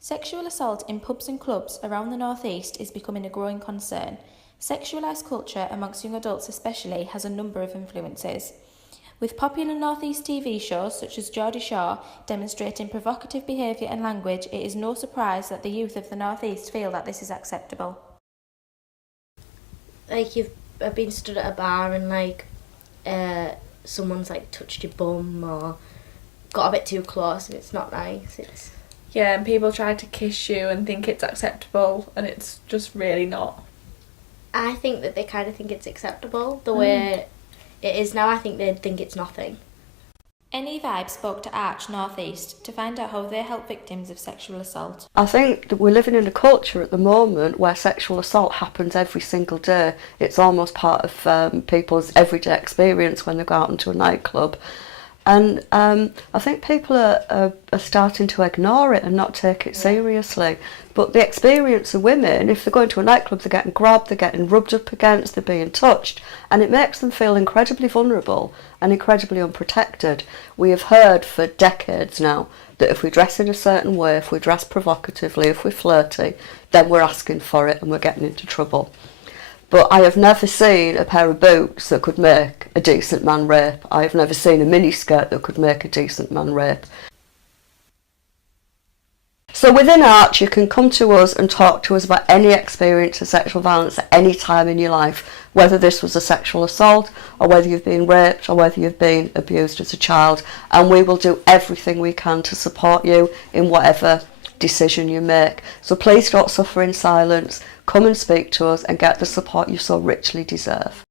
Sexual assault in pubs and clubs around the North East is becoming a growing concern. Sexualised culture, amongst young adults especially, has a number of influences. With popular North East TV shows such as Geordie Shore demonstrating provocative behaviour and language, it is no surprise that the youth of the North East feel that this is acceptable. Like, you've been stood at a bar and someone's touched your bum or got a bit too close and it's not nice. Yeah, and people try to kiss you and think it's acceptable, and it's just really not. I think that they kind of think it's acceptable. The way it is now, I think they'd think it's nothing. NE Vibe spoke to Arch North East to find out how they help victims of sexual assault. I think that we're living in a culture at the moment where sexual assault happens every single day. It's almost part of people's everyday experience when they go out into a nightclub. And I think people are starting to ignore it and not take it seriously. But the experience of women, if they're going to a nightclub, they're getting grabbed, they're getting rubbed up against, they're being touched, and it makes them feel incredibly vulnerable and incredibly unprotected. We have heard for decades now that if we dress in a certain way, if we dress provocatively, if we're flirty, then we're asking for it and we're getting into trouble. But I have never seen a pair of boots that could make a decent man rape. I have never seen a miniskirt that could make a decent man rape. So within Arch, you can come to us and talk to us about any experience of sexual violence at any time in your life, whether this was a sexual assault or whether you've been raped or whether you've been abused as a child, and we will do everything we can to support you in whatever decision you make. So please don't suffer in silence. Come and speak to us and get the support you so richly deserve.